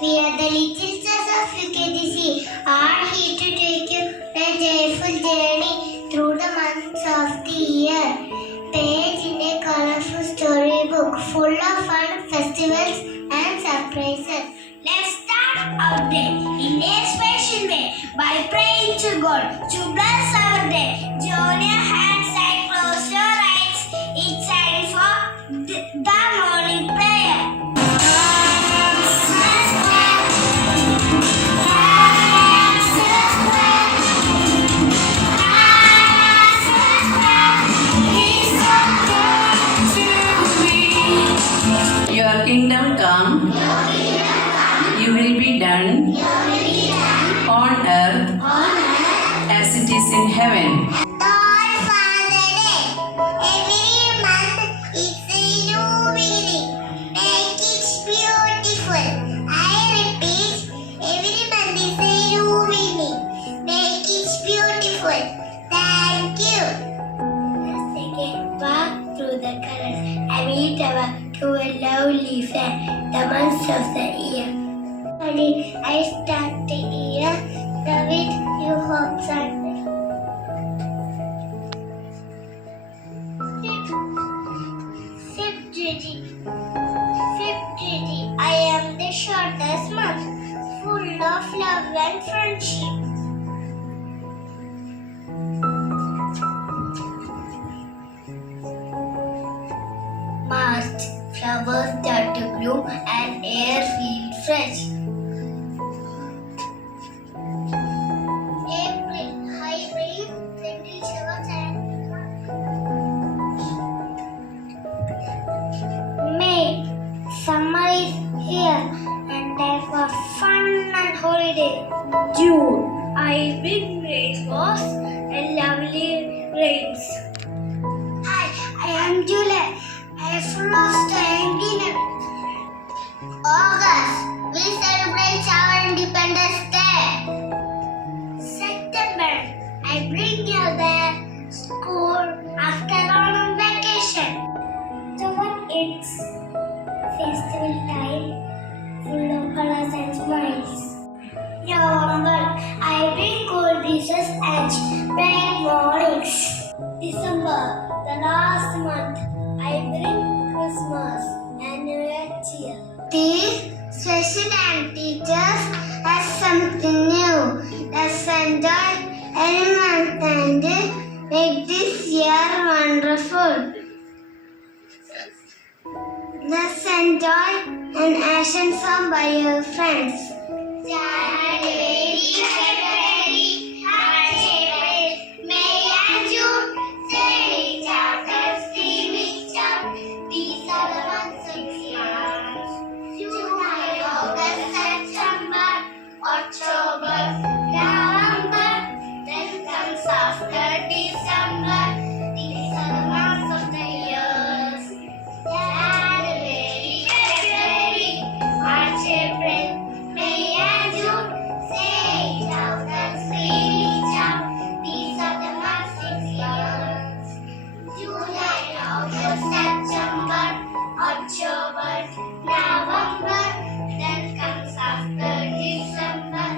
we are the little stars of UKG are here to take you a joyful journey through the months of the year. Page in a colorful storybook full of fun, festivals and surprises. Let's start our day in a special way by praying to God to bless our day. Join your hands and close your eyes. It's time for the morning prayer. Your kingdom come, you will be done on earth as it is in heaven. Lord Father Day. Every month is a new beginning. Make it beautiful. I repeat, every month is a new beginning. Make it beautiful. Thank you. Let's take a walk through the colors and meet our to a lovely fair, the months of the year. I start the year with you hopes and February. I am the shortest month, full of love and friendship. March, flowers start to bloom and air feels fresh. April, high rain, gentle showers and May, summer is here and time for fun and holiday. June, I bring rainbows and lovely rains. Hi, I am July. I am full of strangeness. August, we celebrate our Independence Day. September, I bring you the school after on vacation. October, it's festival time, full of colors and smiles. November, I bring cold breezes and bright mornings. December, the last month, I bring Christmas and New Year cheer. These special and teachers have something new. Let's enjoy every month and make this year wonderful. Let's enjoy an action song by your friends. January, February, March, April, May and June. Say it out, let's sing it out. These are the months of year. July, August, September, October, November. Then comes after December. These are the months of the years. January, February, March, April, May and June. Say it out, let's sing it out. These are the months of years. July, August, September, October, November. Then comes after December.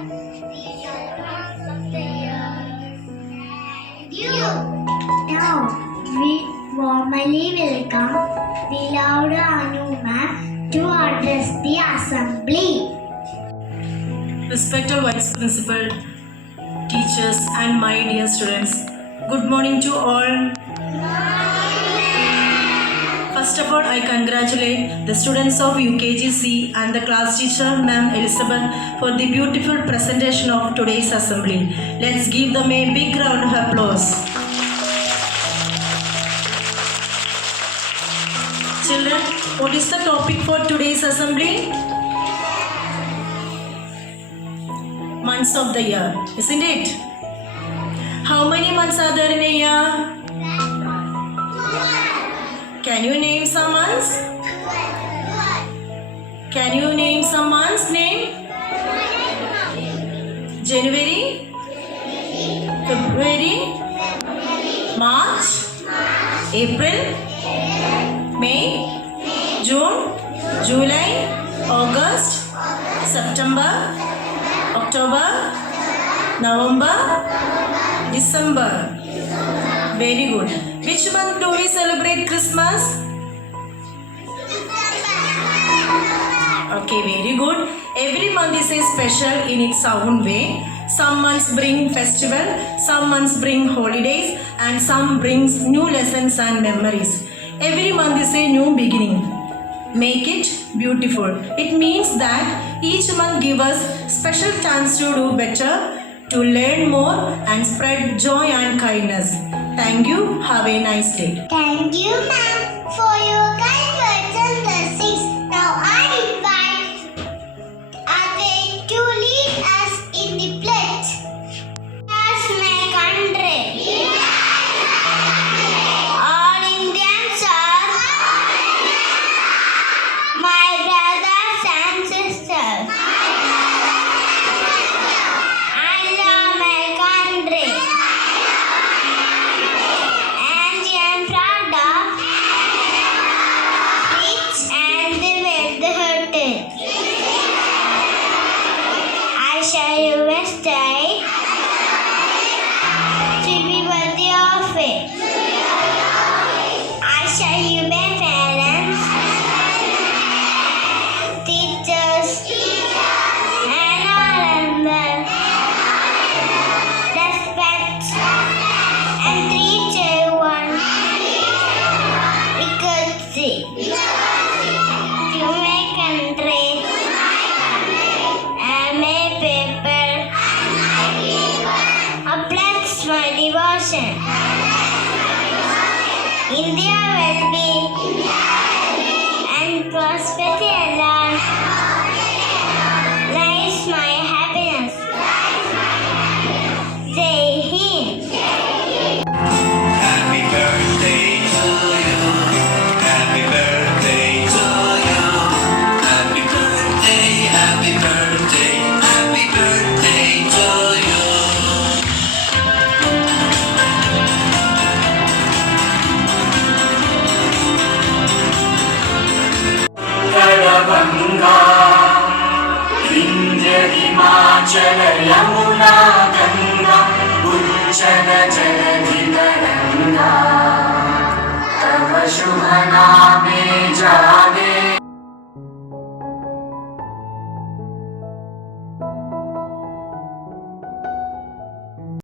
These are the months of the years. Thank you. Now, we warmly welcome beloved Anu ma'am to address the assembly. Respected Vice Principal, teachers and my dear students, good morning to all. First of all, I congratulate the students of UKG and the class teacher Ma'am Elizabeth for the beautiful presentation of today's assembly. Let's give them a big round of applause. Children, what is the topic for today's assembly? Months of the year, isn't it? How many months are there in a year? Can you name some months? Can you name some months? Name? January, February, March, April, May, June, July, August, September, October, November, December. Very good. Which month do we celebrate Christmas? Okay, very good. Every month is a special in its own way. Some months bring festival, some months bring holidays, and some brings new lessons and memories. Every month is a new beginning. Make it beautiful. It means that each month gives us special chance to do better, to learn more and spread joy and kindness. Thank you. Have a nice day. Thank you, ma'am, for your kind words and blessings. Now I invite Ate to lead us in the pledge. As my country, all Indians are my brothers and sisters. I love my country. And I am proud of rich and well-heritage. I shall always try to be worthy of it. I shall obey parents, teachers, and all others. Respect and treat everyone equally. To my country and my people, uplifts my devotion. India will be and prosperity alone lies my happiness. Jai Hind. Happy birthday to you. Happy birthday to you. Happy birthday, happy birthday, happy birthday to you. Ganga, Vindhya, Himachala, Yamuna, Ganga, Uchala, Jaladi, Taranga. तव शुभ नामे जागे